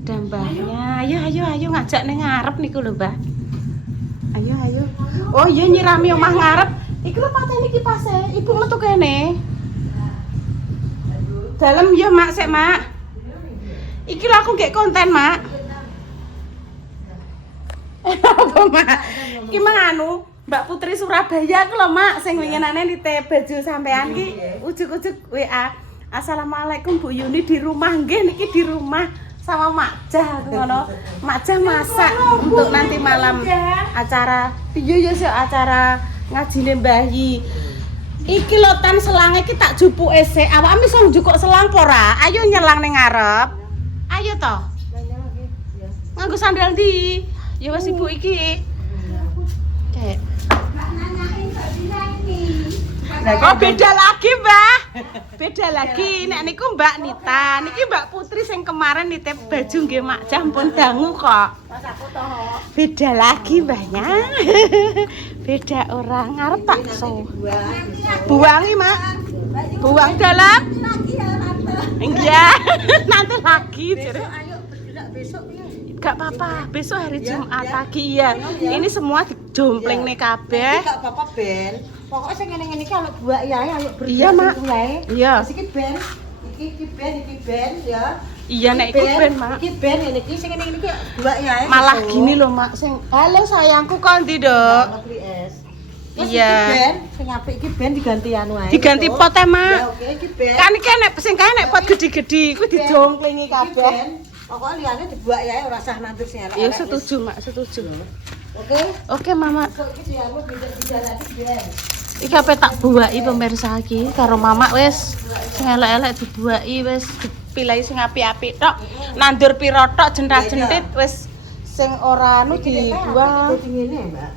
Ada mbahnya. Ayo ngajak ning ngarep niku lho, Mbah. Ayo. Oh iya nyirami omah ngarep. Iki lho patene kipase. Ibu metu kene. Dalem ya, Mak, sik, Mak. Iki lho aku nggih konten, Mak. Apa, Mak? Iki anu Mbak Putri Surabaya aku lho, Mak, sing winginane nitip baju sampean iki ujug-ujug WA. Assalamualaikum Bu Yuni, di rumah nggih niki di rumah sama Mak Jah ngono. Mak Jah masak untuk nanti malam acara iya sih acara ngajine Mbah Yi. Iki lho tan selang iki tak jupuke sik. Awakmu iso njukuk selang apa ora? Ayo nyelang ning ngarep. Ayo to. Nganggo sandal ndi? Ya wis Ibu iki. Kayak oh beda lagi Mbah, beda lagi. Nek niku Mbak Nita, niki Mbak Putri sing kemarin nitip baju nggih Mak Jah pun dangu kok. Beda lagi Mbahnya, beda orang ngarep tak so. Buangi Mak, buang dalam. Iya, nanti lagi. Besok gak apa-apa, besok hari Jumat pagi ya. Ini semua dijompling nih kabeh. Gak apa-apa Ben. Pokoknya saya ngene-ngene iki aluk buak ya, aluk bersih. Iya, Mak. Iya. Iki Ben. Iki Ben ya. Iya nek iku Ben, Mak. Iki Ben ngene iki sing ngene iki buak ya. Malah gini loh, Mak. Sing halo sayangku kon ndi, Dok? Iya. Ben, sing apik iki Ben diganti anu ae. Diganti pot e, Mak. Ya oke, iki Ben. Kan iki nek sing kae nek pot gede-gede iku dijomplingi kabeh. Pokoknya liane dibuak ya ora usah nandur sing elek. Iya setuju, Mak, setuju. Oke. Oke, Mama. Iki dianu bisa Ben. Iki ape tak buaki pemirsa iki karo Mama wis sing elek-elek dibuaki wis dipilih sing apik-apik tok. Nandur pira tok jenrat-jentit wis sing ora anu dibuang. Dadi ngene, Mbak.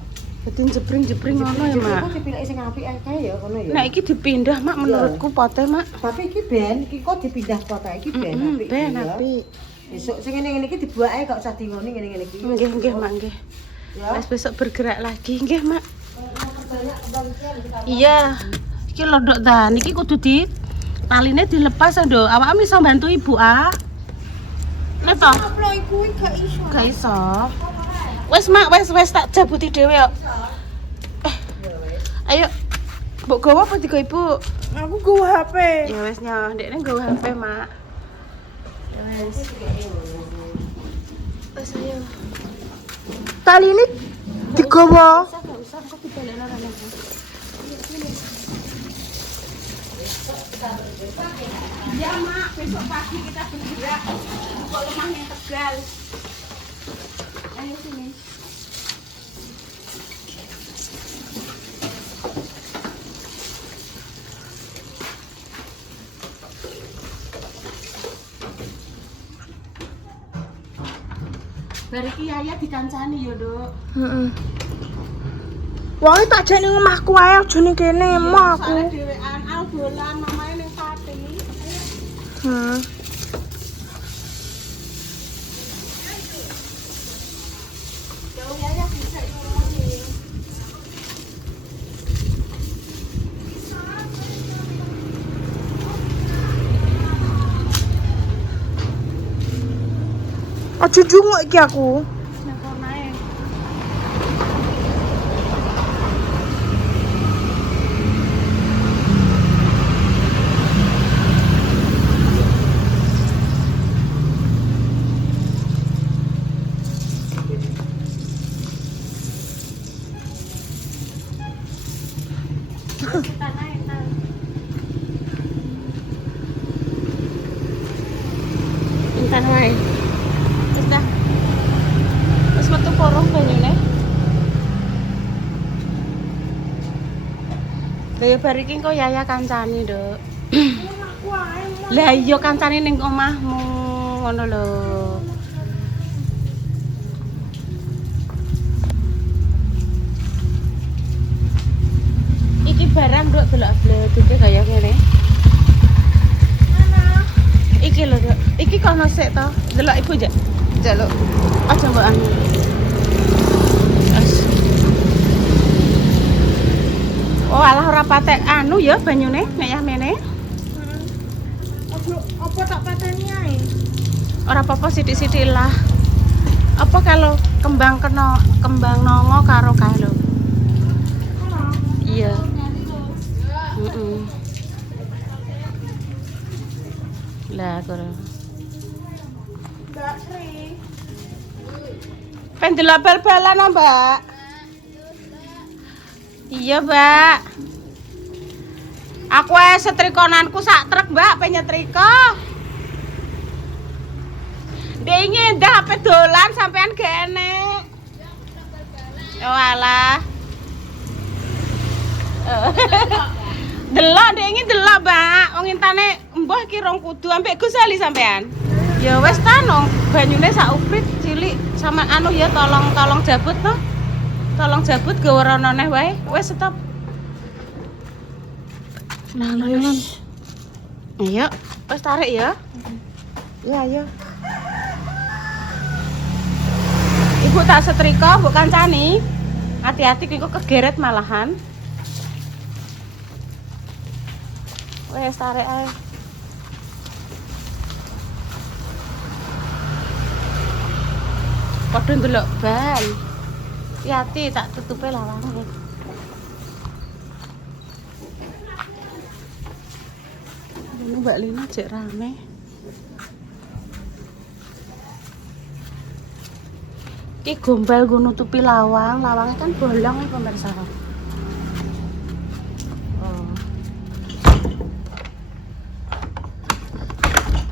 Dadi jebring-jebring ngono ya, Mak. Iki dipilih sing apik kae ya kono ya. Nek iki dipindah, Mak, menurutku pote, Mak. Tapi iki Ben, iki kok dipindah kota iki Ben apik. Ben apik. Besok sing ngene-ngene iki dibuake gak usah dingoni ngene-ngene iki. Nggih, Mak, nggih. Ya. Wis besok bergerak lagi, nggih, Mak. Iya. Iki lho, Dok, ta. Niki kudu di taline dilepas, Dok. Awakmu iso bantu Ibu, ah. Nek to? Apa iku gak iso. Gak iso. Wis, Mak, wis tak jabuti dhewe kok. Ayo. Mbok gowo apa digo Ibu? Aku gawa HP. Ya wis nyo, ndekne nggowo HP, Mak. Ya wis. Wis ayo. Tali ini digawa. Gak usah, kok dibalekno rene. Ya, Mak, besok pagi kita bergerak buka rumahnya Tegal. Ayo sini. Bariki Yaya dikancani ya, Dok. Heeh. Wong tak jane omahku ae aja ning kene emah aku. Soale dhewean aku dolan mamae ning Pati. Heeh. Jauh Yaya bisa ngomongin. Aja junguk iki aku. Nang konae. Kita naik nang. Intan wae. Wis dah. Wis metu porong banyune. Lah bar iki kok Yaya kancani, Dok. Omahku ae. Lah iya kancane ning omahmu ngono lho. Iki barang Dok delok-delok kaya ngene. Iki lho, Dok. Iki kono sik to. Delok Ibu jak. Jaluk. Aja mbok anu. As. Oh, alah ora patek anu ya banyune nek ya mene. Apa tak pateni ae? Ora apa-apa sithik-sithik lah. Apa kalau kembang nongo karo kae lho. Iya. Heeh. Lah karo. Mbak Sri. Pendelok bal-balan oh, Mbak. Iya, Mbak. Aku setrikonanku sak truk, Mbak, penyetrika. Dingin dah apa dolan sampean gene. Oh alah. Delok dingin delok, Mbak. Wong intane mbah ki rong kudu ambek Gus Ali sampean. Ya wis ta nong banyune sak uprit cilik sama anu ya tolong jabut to. Tolong jabut gawe rono neh wae. Wis stop. Nah. Ayo, wis tarik ya. Ya ayo. Ibu tak setrika, mbok kancani. Hati-hati kok kegeret malahan. Wes tarik ae. Padha ndelok bal. Hati-hati tak tutupe lawange. Ini Mbak Lina cek rame. Ki gombal gue nutupi lawangnya kan bolong ya pemirsa. Oh.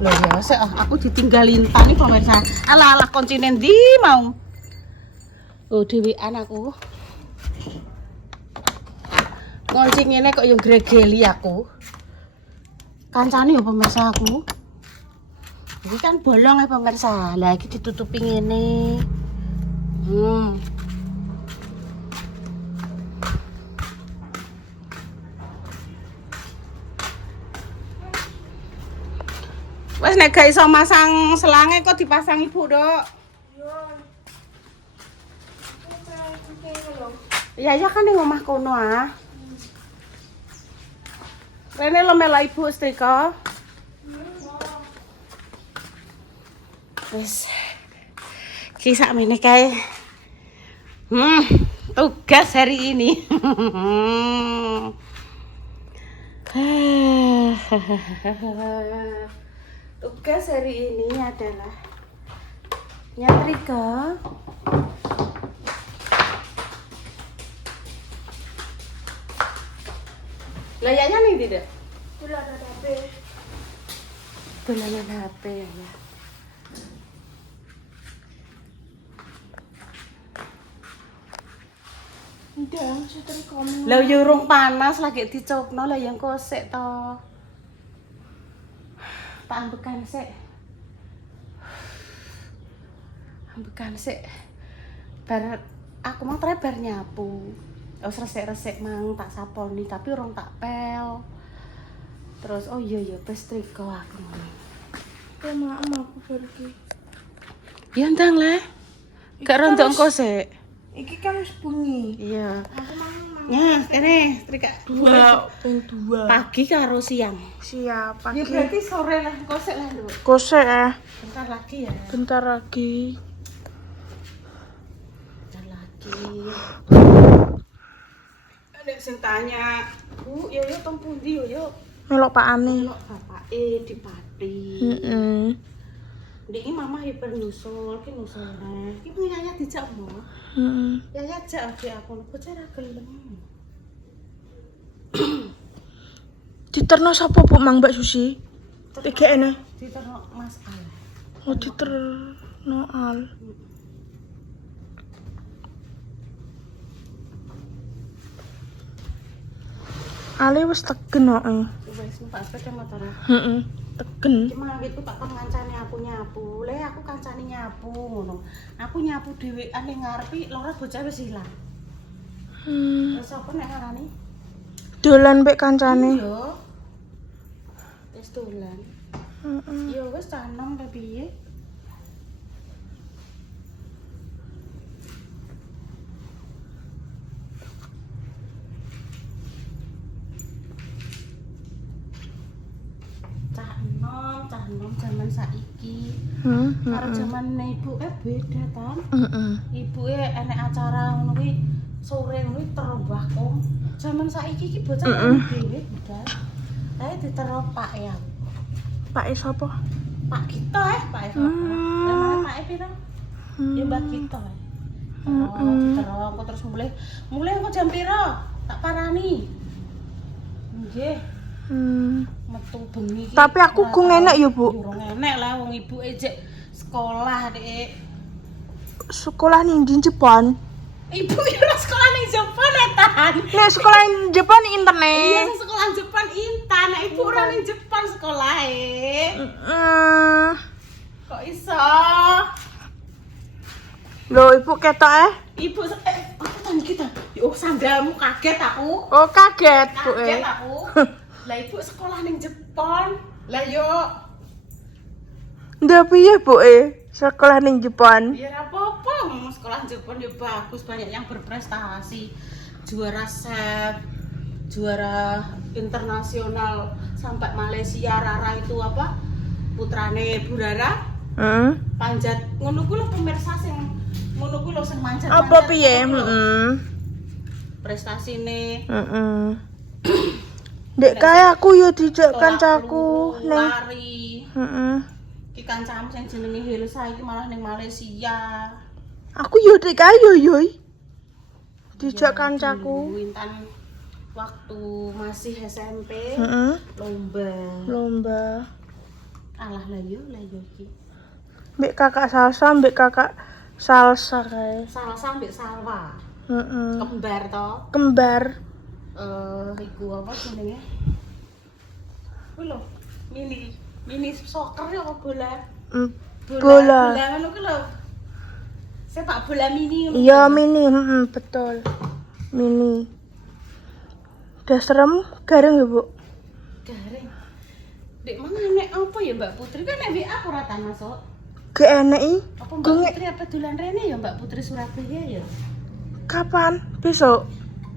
Loh ya, aku ditinggalin tani pemirsa. Ala koncinen di mau. Oh dhewean aku. Ngonci ngene kok yo gregeli aku. Kancane yo pemirsa aku. Ini kan bolong ya pemirsa. Lah iki ditutupi ngene. Wes nek gak iso masang selange kok dipasang Ibu, Dok. Ya kan ning omah kono ah. Rene lo mela Ibu setrika. Wes. Ki sakmene kae. Tugas hari ini. Tugas hari ini adalah nyetrika. Layaknya nih tidak? Dolanan HP. Dolanan HP ya. Udah, setrika men. Lah yo urung panas lagi dicokno lah yang kosek to. Tak ambekan sik. Ambekan sik. Bar aku mau trebar nyapu. Wis resik-resik mang tak saponi tapi urung tak pel. Terus oh iya wis trika aku ngono. Ya maaf aku pergi. Ya ndang lah. Gak rontok engko sik. Iki kan wis bengi. Iya. Aku mau Nah, kene trika 2 pagi karo siang. siap Ya pagi. berarti sore lah kosek lah, Nduk. Kosek ya. Bentar lagi ya. Bentar lagi. Bentar lagi. Ada sing tanya, Bu, yo tong pundi yo? Melok pakane. Kok bapake di Pati. Ndek iki mamah hiper nyusul, ki nyusul neh. Iki punya Yaya dijak mo. Yaya jak adik aku, bocah ra gelem. Diterno sapa Bu Mang Mbak Susi? PGN. Diterno Mas Al. Oh diterno Al. Ale wis tegen kok. Wis numpak sepeda motor. Heeh. Tegen. Cuma gitu tak kon ngancani aku nyapu. Le aku kancani nyapu ngono. Aku nyapu dhewean ning ngarepi loro bocah wis ilang. Terus apa nek ngarani? Dolan mbek kancane. Iya. Wis dolan. Heeh. Ya wis canom ta piye? Cah enom zaman saiki. Karo jaman ibu beda tan. Heeh. Ibuke enek acara ngono kuwi sore ngono kuwi terombah kok. Jaman saiki iki bocah dhewe budal. Ae diteropak ya. Pak sapa? Pak Gito Pak Eva. Namanya Pak pira? Ya Mbak Gito. Oh, diterok kok terus mulai kok jam pira? Tak parani. Nggih. Metu bengi iki. Tapi aku ku enek ya, Bu. Durung enek lah wong ibuke jek sekolah, Dek. Sekolah ning di Jepang. Ibu ora sekolah ning Jepang Tan. Nek sekolah ning Jepang Iya, internet. sing sekolah Jepang Intan. Nek ibu ora ning Jepang sekolahe. Kok iso? Loh, ibu ketok Ibu apa tan kita? Oh, sandalmu kaget aku. Oh, kaget, Bu. Kaget aku. Lah ibu sekolah ning Jepang. Lah yo Ndak piye, Bu? Sekolah ning Jepang. ya ora apa-apa, sekolah Jepang ya bagus, banyak yang berprestasi. Juara chef, juara internasional sampai Malaysia. Rara itu apa? Putrane Bu Rara. Heeh. Panjat ngono ku lho pemirsa sing ngono ku lho sing manjat. Apa piye? Heeh. Prestasine. Heeh. Dek kaya aku yo dijak kancaku ning. Lari. Heeh. Ki kancamu sing jenenge Hilsa iki malah ning Malaysia. Aku yo dek kaya yo. Dijak kancaku. Intan waktu masih SMP Heeh. lomba. Lomba. Alah lah yo iki. Mbek kakak salsa, mbek kakak salsa kae. Salsa ambek Salwa. Heeh. Kembar to. Kembar. Iku apa jenenge? Kuwi lho, mini soccer ya apa bola? Bola. Bola ngono ku lho. Sepak bola mini ngono. Iya, mini, betul. Mini. Udah serem, garing ya, Bu? Garing. Dek mana nek apa ya Mbak Putri kan nek WA aku ora tan masuk. Gak enek i. Apa Mbak Putri apa dolan rene ya Mbak Putri Surabaya ya? Kapan? Besok?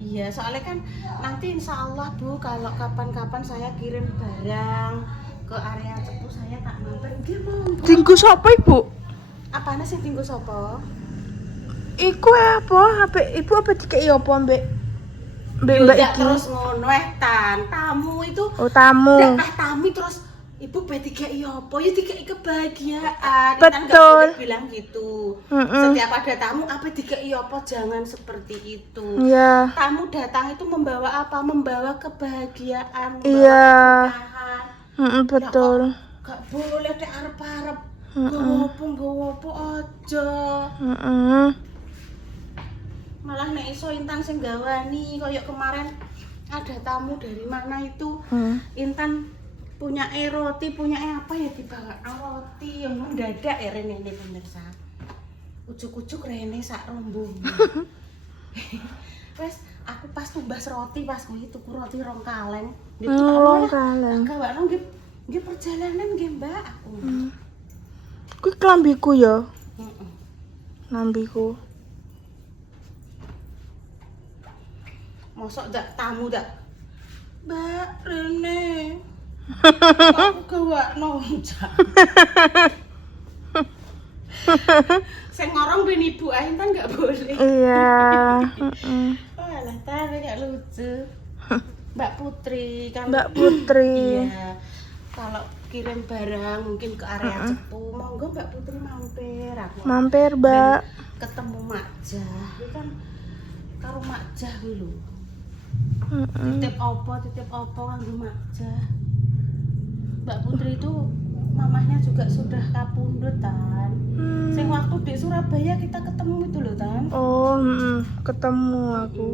Iya, soalnya kan nanti insya Allah Bu, kalau kapan-kapan saya kirim barang ke area Cepu saya tak mampir. Nggih monggo. Tinggu sapa, Ibu? Apane sing tinggu sapa? Iku apa? Ibu apa dikei apa mbek Yo, mbak ya iki? terus ngono Tan. Tamu itu Oh, tamu. tamu terus Ibu dikei apa? Ya dikei kebahagiaan. Betul. Intan nggak boleh bilang gitu. Mm-mm. Setiap ada tamu apa dikei apa? Jangan seperti itu. Iya. Tamu datang itu membawa apa? Membawa kebahagiaan, membawa Iya. keberkahan. Betul. Gak boleh dek arep-arep. Gowo-gowo aja. Malah nek iso Intan sing gawani koyo kemarin ada tamu dari mana itu. Intan punya roti, punya apa ya dibawa roti yang mendadak ya Rene ini pemirsa. Ujuk-ujuk Rene sak rombongan. Wes aku pas tumbas roti pas kuwi tuku roti rong kaleng. Rong kaleng. Gawakno nggih perjalanan nggih Mbak aku. Kuwi klambiku ya. Heeh. Lambiku. Mosok ndak tamu ndak. Mbak Rene. Aku gawakno njak. Sing ngorong ben ibu ae Intan enggak boleh. Iya. Oh alah tarik gak lucu. Mbak Putri kan. Mbak Putri. Iya. Kalau kirim barang mungkin ke area Cepu, monggo Mbak Putri mampir. Aku Mampir, Mbak. ben ketemu Mak Jah. Itu kan karo Mak Jah kuwi lho. Titip opo kanggo Mak Jah. Mbak Putri itu mamahnya juga sudah kapundhut Tan. Sing waktu di Surabaya kita ketemu itu loh Tan. Oh, ketemu aku.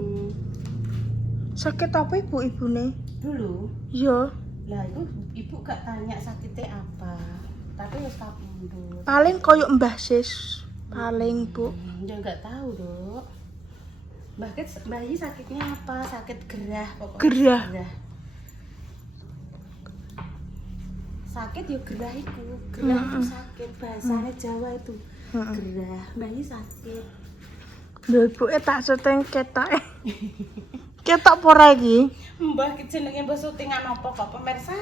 Sakit apa ibune? Dulu. Iya. Lah itu ibu gak tanya sakitnya apa. Tapi wis kapundhut. Paling koyo Mbah Sis. Paling, Bu. Ya nggak tahu Dok. Bayi sakitnya apa? Sakit gerah pokoknya. Gerah. Sakit ya gerah itu. Gerah itu sakit. Bahasanya Jawa itu. Gerah. Bayi sakit. Lho ibuke tak syuting ketok. Ketok apa ora iki? Mbah ki jenenge mbah syutingan apa kok pemirsa?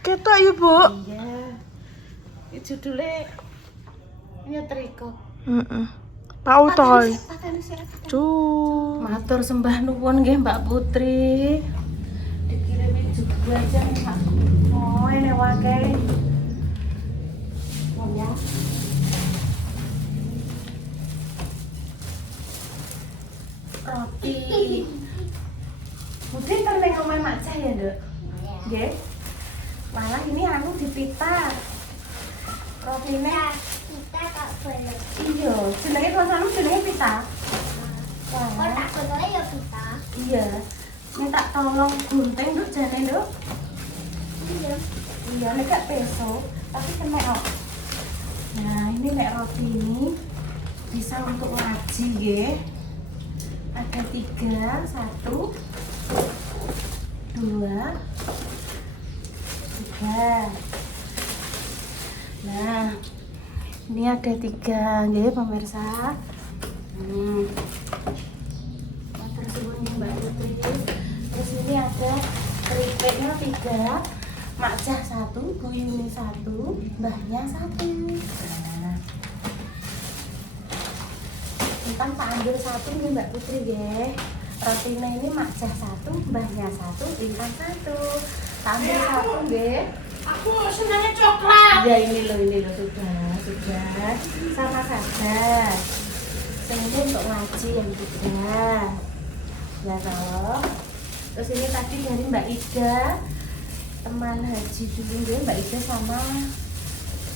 Ketok ya, Bu. Iya. Iki judulnya nyetrika. Heeh. Pak Utoy. Pateni sik. Cuh. Matur sembah nuwun nggih Mbak Putri. Dikirimin juga aja nih Pak. Oh, ini wakai. Oh ya. Roti. Mungkin kan neng omah Mak Cah ya, Nduk? Nggih. Malah ini anu dipita. Rotine Kita tak boleh. iya, jenenge tulisanmu jenenge pita. Oh, Wah. tak boleh ya kita. Iya. Minta tolong gunting Nduk jane, Nduk. Iya. Iya, nek gak peso, tapi kena kok. Nah, ini nek roti ini bisa untuk ngaji nggih. Ada 3, 1 2 3. Nah, ini ada 3 nggih pemirsa. Matur suwun nggih Mbak Putri. Terus ini ada keripiknya 3, Mak Cah 1, Bu Yuni 1, Mbahnya 1. Nah, Intan tak ambil 1 nih Mbak Putri nggih. Rotine ini Mak Cah 1, Mbahnya 1, Intan 1. Tak ambil 1 nggih. Aku senangnya coklat. Ya ini loh sudah sama saja. Ini untuk ngaji yang 3 ya toh. Terus ini tadi dari Mbak Ida, teman haji dulu nggih, Mbak Ida sama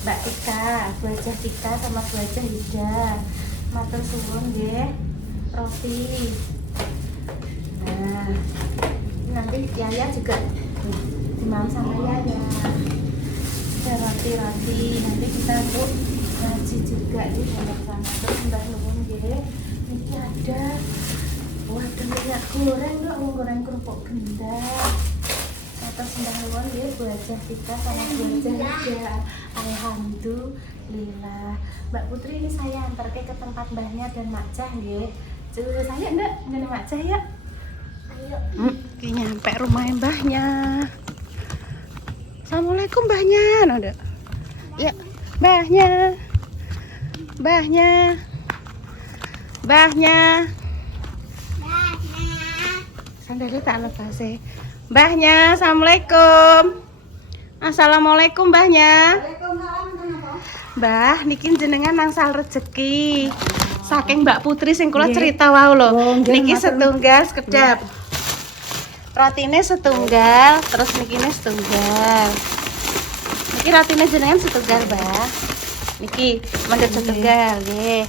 Mbak Tika, Bu Hajah Tika sama Bu Hajah Ida. Matur suwun nggih, roti. Nah, nanti Yaya juga dimam sama Yaya. Ada roti-roti, nanti kita untuk ngaji juga di pondok sana. Terus Mbak Nuwun nggih, niki ada minyak goreng lho, goreng kerupuk gendang. Atas Mbak Nuwun nggih, Bu Hajah Tika sama Bu Hajah Ida. Alhamdulillah. Mbak Putri ini saya antarke ke tempat Mbahnya dan Mak Cah nggih. Coba saya ndak ngene Mak Cah ya. Ayo. Ki nyampe rumah Mbahnya. Assalamualaikum Mbahnya. Nada. Ya, Mbahnya. Mbahnya. Mbahnya. Sandalnya tak lepas sih. Mbahnya, Assalamualaikum. Assalamualaikum Mbahnya. Mbah, niki jenengan nangsal rezeki. Saking Mbak Putri sing kula cerita wau lho. Niki setunggal sekedap. Rotine setunggal, terus nikine setunggal. Niki rotine jenengan setunggal, Mbah. Niki mendhet setunggal nggih.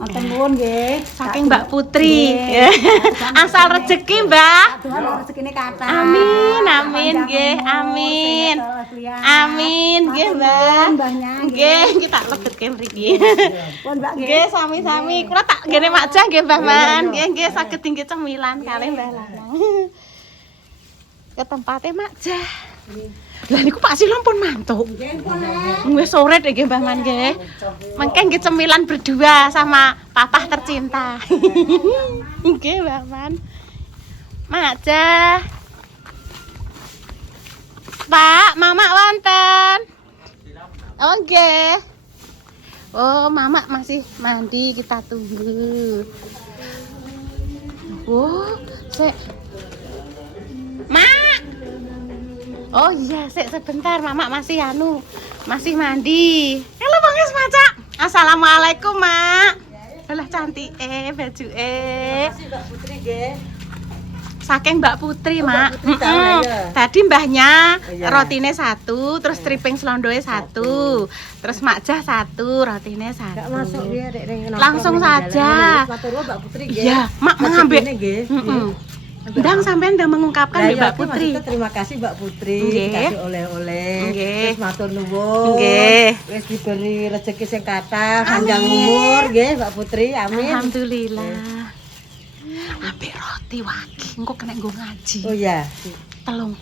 Matur nuwun nggih. Saking Mbak Putri. Asal rezeki, Mbah. Tuhan rezekine kathah. Amin, amin nggih, amin. Amin nggih, Mbah. Nggih, kita lebetke mriki. Pun Mbak nggih. Nggih, sami-sami. Kula tak ngene Mak Cah nggih, Mbah Man. Nggih, nggih saged tinggi cemilan kalih Mbah Lanang. Ke tempatnya Mak Cah. Lah niku Pak Silom pun mantuk. Wis sore deh nggih Mbah Man nggih. Mengke nggih cemilan berdua sama papa tercinta. Nggih Mbah Man. Mak Cah. Pak, Mama wonten. Oh nggih. Oh, Mama masih mandi, kita tunggu. Oh, sik. Mak. Oh iya, sik sebentar, Mama masih masih mandi. Halo Bang Is Maca. Assalamualaikum, Mak. Alah cantik baju Makasih Mbak Putri nggih. Saking Mbak Putri, Mak. Mbak Putri tahu, ya. Tadi mbahnya Iya. rotine 1, terus tripping selondoe 1, terus Mak Jah 1, rotine 1. Enggak masuk dia Dek ning Langsung saja. Matur nuwun Mbak Putri nggih. Iya, Mak mengambil. Rezekine nggih. Ndang sampean udah mengungkapkan ya Mbak Putri. Terima kasih Mbak Putri Nggih. dikasih oleh-oleh. Nggih. Terus matur nuwun. Nggih. Wis diberi rezeki sing kathah, panjang umur nggih Mbak Putri. Amin. Alhamdulillah. Ambek roti wagi, engko kena nggo ngaji. Oh iya. Telung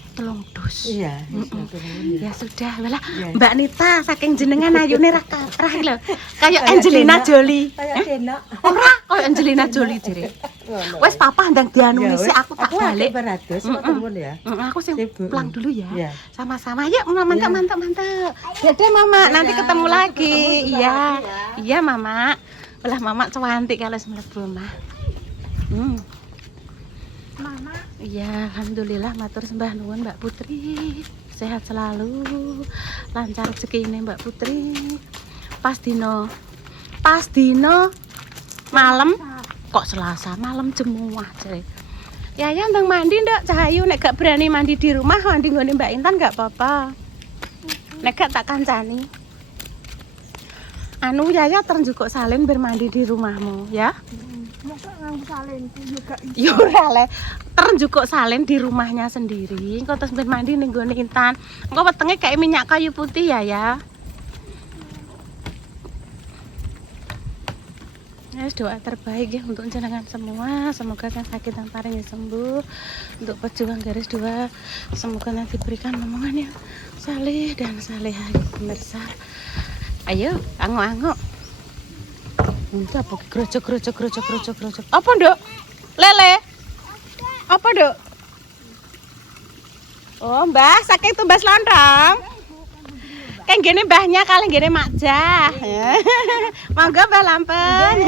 dus. Iya, matur nuwun ya. Ya sudah, lah Iya. Mbak Nita saking jenengan ayune ra katrah lho. Kayak Kayak Angelina Dena. Jolie. Kayak enak. Ora, Oh, Angelina Jolie jere. Wes papa ndang dianu Ya, misi wes. aku tak Aku balik. beratus, ketemu ya. Aku sih Sibuk. pulang dulu ya. Ya. Sama-sama. Yuk, mantap. Dadah Mama, nanti ketemu lagi. Iya. Iya Mama. Belah Mama cantik kalau mlebu Mah. Mama. Iya, alhamdulillah matur sembah nuwun Mbak Putri. Sehat selalu. Lancar rezekine Mbak Putri. Pas dino malam kok Selasa malam jemuah jere. Ya ndang mandi ndak Cahayu nek gak berani mandi di rumah mandi nggone Mbak Intan gak apa-apa. Nek gak tak kancani. Anu Yaya terjukuk salin bermandi di rumahmu ya. Masa nganggo salin juga. Yo ora le. Terjukuk salin di rumahnya sendiri. Engko terus bermandi ning nggone Intan. Engko wetenge kayak minyak kayu putih ya. Yes, doa terbaik ya untuk jenengan semua. Semoga yang sakit dan parah sembuh. Untuk pejuang garis 2, semoga nanti diberikan omongan yang saleh dan salehah ya pemirsa. Ayo, angok-angok. Untuk apa? Grojok. Apa, Nduk? Lele. Apa, Nduk? Oh, Mbah, saking tumbas lontong. Kan gini mbahnya kali gini makjah. Monggo Mbah Lampeng.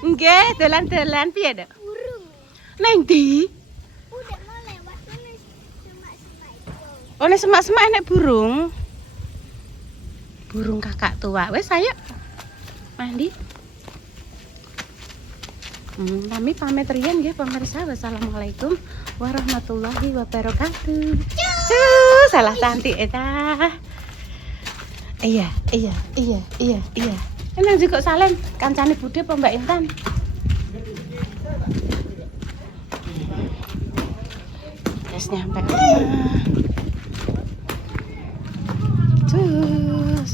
Nggih, dolan-dolan piye, Dok? Burung. Neng ndi? Udah mau lewat sana semak-semak itu. Oh, nek semak-semak nek burung. Burung kakak tua. Wes ayo. Mandi. Kami pamit riyen nggih pemirsa. Wassalamualaikum warahmatullahi wabarakatuh. Cus, salah cantik eta. Iya. Ini juga salin kancane Bude apa Mbak Intan? Terus nyampe rumah. Cus.